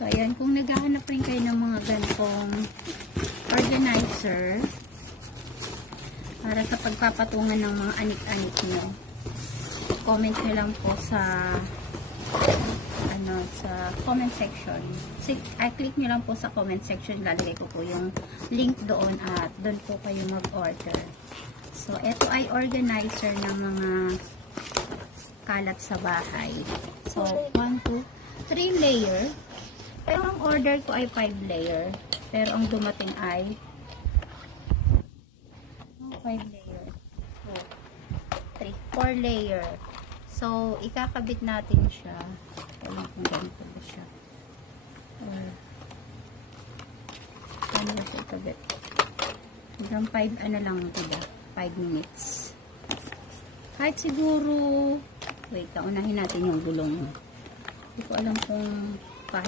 So, ayan. Kung naghahanap rin kayo ng mga ganitong organizer para sa pagpapatungan ng mga anik-anik nyo, comment nyo lang po sa sa comment section. I-click nyo lang po sa comment section. Lalagay ko po yung link doon at doon po kayo mag-order. So, ito ay organizer ng mga kalat sa bahay. So, 1, 2, 3 layer. Pero ang order ko ay 5 layer. Pero ang dumating ay 5 layer. 2, 3, 4 layer. So, ikakabit natin siya. Alam kung ganito ba siya. Ano ba siya ikabit? Hanggang 5, ano lang, diba? 5 minutes. Kahit siguro, wait, unahin natin yung gulong. Hindi ko alam kung kahit